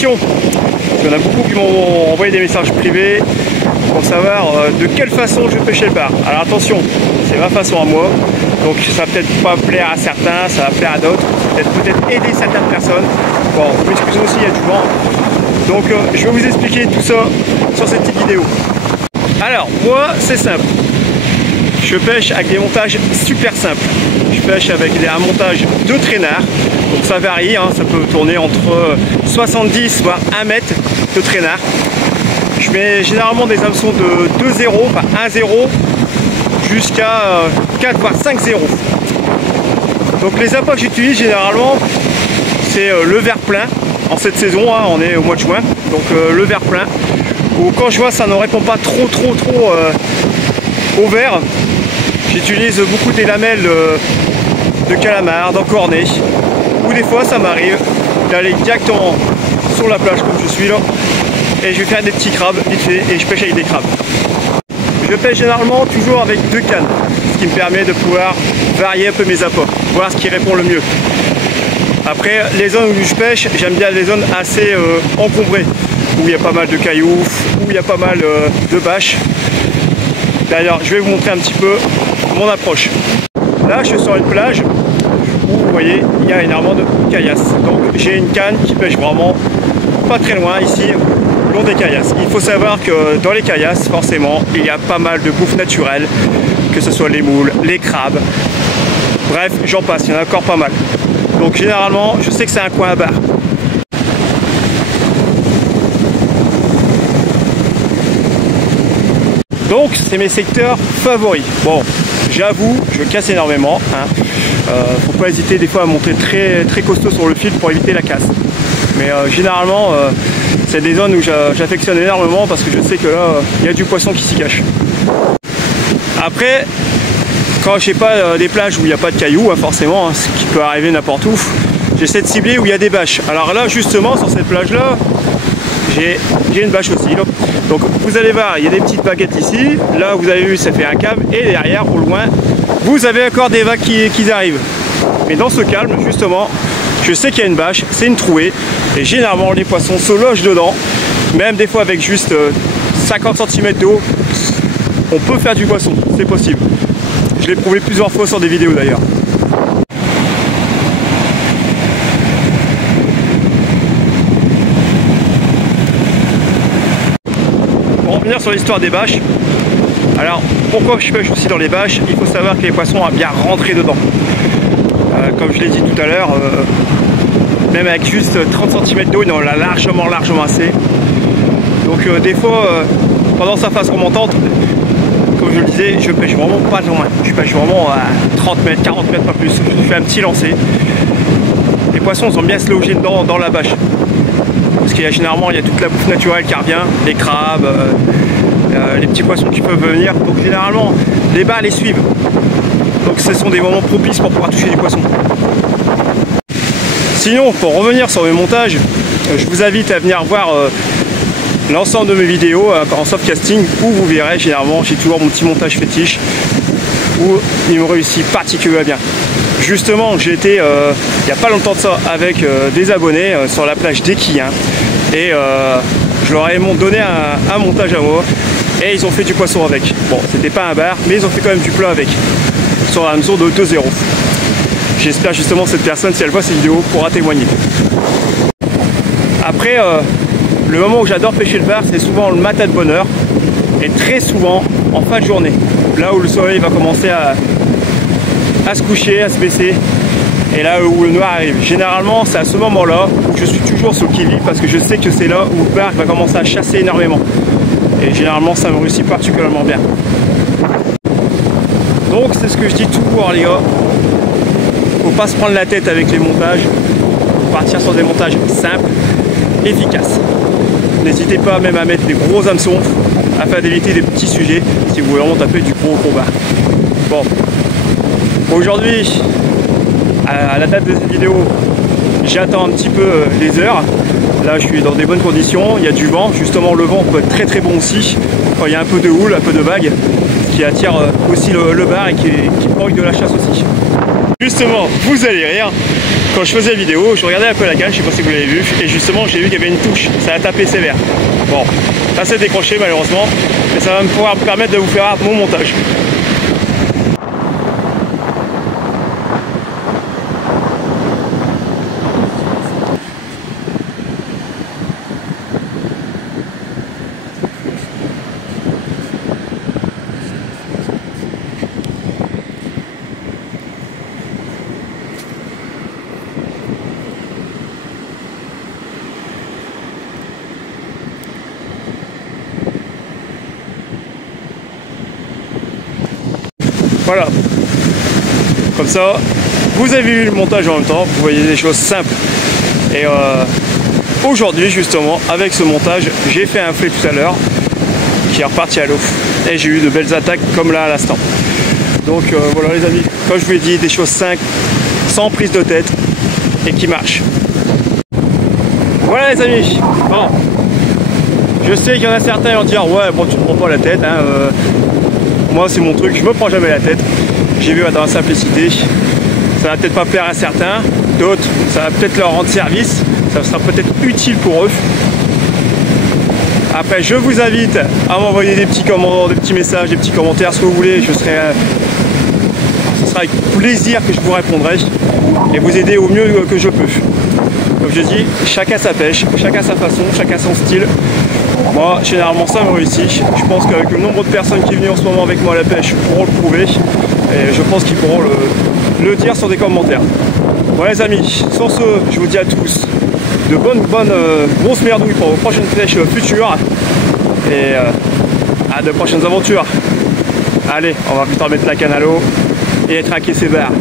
question. Il y en a beaucoup qui m'ont envoyé des messages privés pour savoir de quelle façon je pêchais le bar. Alors attention, c'est ma façon à moi, donc ça va peut-être pas plaire à certains, ça va plaire à d'autres, peut-être aider certaines personnes. Bon, vous m'excusez aussi, il y a du vent. Donc je vais vous expliquer tout ça sur cette petite vidéo. Alors moi c'est simple, je pêche avec des montages super simples. Je pêche avec un montage de traînard, donc ça varie, hein, ça peut tourner entre 70 voire 1 mètre de traînard. Je mets généralement des hameçons de 2-0, enfin 1-0 jusqu'à 4 voire 5-0. Donc les appâts que j'utilise généralement c'est le verre plein. En cette saison, hein, on est au mois de juin, donc le verre plein. Ou quand je vois ça ne répond pas trop au verre, j'utilise beaucoup des lamelles de calamar, d'encornet. Ou des fois ça m'arrive d'aller directement sur la plage comme je suis là et je vais faire des petits crabes vite fait et je pêche avec des crabes. Je pêche généralement toujours avec 2 cannes, ce qui me permet de pouvoir varier un peu mes appâts, voir ce qui répond le mieux. Après, les zones où je pêche, j'aime bien les zones assez encombrées, où il y a pas mal de cailloux, où il y a pas mal de bâches. D'ailleurs, je vais vous montrer un petit peu mon approche. Là, je suis sur une plage où, vous voyez, il y a énormément de caillasses. Donc, j'ai une canne qui pêche vraiment pas très loin, ici, le long des caillasses. Il faut savoir que dans les caillasses, forcément, il y a pas mal de bouffe naturelle, que ce soit les moules, les crabes. Bref, j'en passe, il y en a encore pas mal. Donc généralement, je sais que c'est un coin à bar. Donc c'est mes secteurs favoris. Bon, j'avoue, je casse énormément. Hein. Faut pas hésiter des fois à monter très costaud sur le fil pour éviter la casse. Mais généralement, c'est des zones où j'affectionne énormément parce que je sais que là, il y a du poisson qui s'y cache. Après, quand je sais pas des plages où il n'y a pas de cailloux, hein, forcément, hein, ce qui peut arriver n'importe où, j'essaie de cibler où il y a des bâches. Alors là, justement, sur cette plage-là, j'ai une bâche aussi. Là. Donc vous allez voir, il y a des petites baguettes ici. Là, vous avez vu, ça fait un calme. Et derrière, au loin, vous avez encore des vagues qui arrivent. Mais dans ce calme, justement, je sais qu'il y a une bâche, c'est une trouée. Et généralement, les poissons se logent dedans. Même des fois avec juste 50 cm d'eau, on peut faire du poisson, c'est possible. Je l'ai prouvé plusieurs fois sur des vidéos d'ailleurs. Pour revenir sur l'histoire des bâches, alors pourquoi je pêche aussi dans les bâches? Il faut savoir que les poissons ont bien rentré dedans. Comme je l'ai dit tout à l'heure, même avec juste 30 cm d'eau, il en a largement assez. Donc des fois, pendant sa phase remontante, comme je le disais, je pêche vraiment pas loin. Je pêche vraiment à 30 mètres, 40 mètres, pas plus. Je fais un petit lancer. Les poissons sont bien se loger dans la bâche. Parce qu'il y a généralement, il y a toute la bouffe naturelle qui revient, les crabes, les petits poissons qui peuvent venir. Donc généralement, les bas les suivent. Donc ce sont des moments propices pour pouvoir toucher du poisson. Sinon, pour revenir sur mes montages, je vous invite à venir voir l'ensemble de mes vidéos en softcasting où vous verrez généralement j'ai toujours mon petit montage fétiche où il me réussit particulièrement bien. Justement j'ai été il n'y a pas longtemps de ça avec des abonnés sur la plage d'Equien et je leur ai donné un montage à moi et ils ont fait du poisson avec. Bon, c'était pas un bar mais ils ont fait quand même du plat avec sur un hameçon de 2-0. J'espère justement que cette personne, si elle voit cette vidéo, pourra témoigner. Après le moment où j'adore pêcher le bar, c'est souvent le matin de bonne heure et très souvent en fin de journée, là où le soleil va commencer à se coucher, à se baisser et là où le noir arrive. Généralement, c'est à ce moment-là où je suis toujours sur le qui-vive parce que je sais que c'est là où le bar va commencer à chasser énormément et généralement, ça me réussit particulièrement bien. Donc, c'est ce que je dis toujours, les gars. Faut pas se prendre la tête avec les montages, faut partir sur des montages simples, efficaces. N'hésitez pas même à mettre des gros hameçons afin d'éviter des petits sujets si vous voulez vraiment taper du gros combat. Bon, aujourd'hui, à la date de cette vidéo, j'attends un petit peu les heures. Là, je suis dans des bonnes conditions, il y a du vent. Justement, le vent peut être très bon aussi quand il y a un peu de houle, un peu de vague, qui attire aussi le bar et qui provoque de la chasse aussi. Justement, vous allez rire, quand je faisais la vidéo, je regardais un peu la canne, je sais pas si vous l'avez vu, et justement j'ai vu qu'il y avait une touche, ça a tapé sévère. Bon, ça s'est décroché malheureusement, mais ça va pouvoir me permettre de vous faire mon montage. Voilà, comme ça, vous avez vu le montage en même temps, vous voyez des choses simples. Et aujourd'hui, justement, avec ce montage, j'ai fait un flé tout à l'heure qui est reparti à l'eau. Et j'ai eu de belles attaques comme là à l'instant. Donc voilà les amis, comme je vous l'ai dit, des choses simples, sans prise de tête et qui marchent. Voilà les amis, bon, je sais qu'il y en a certains qui vont dire ouais bon tu ne prends pas la tête, hein, moi c'est mon truc, je me prends jamais la tête. J'ai vu dans la simplicité, ça va peut-être pas plaire à certains, d'autres ça va peut-être leur rendre service, ça sera peut-être utile pour eux. Après je vous invite à m'envoyer des petits messages, des petits commentaires, ce que vous voulez, ce sera avec plaisir que je vous répondrai et vous aider au mieux que je peux. Comme je dis, chacun sa pêche, chacun sa façon, chacun son style. Moi, généralement, ça me réussit. Je pense qu'avec le nombre de personnes qui viennent en ce moment avec moi à la pêche pourront le prouver. Et je pense qu'ils pourront le dire sur des commentaires. Voilà les amis, sur ce, je vous dis à tous de bonnes grosses merdouilles pour vos prochaines pêches futures. Et à de prochaines aventures. Allez, on va plutôt mettre la canne à l'eau et traquer ces barres.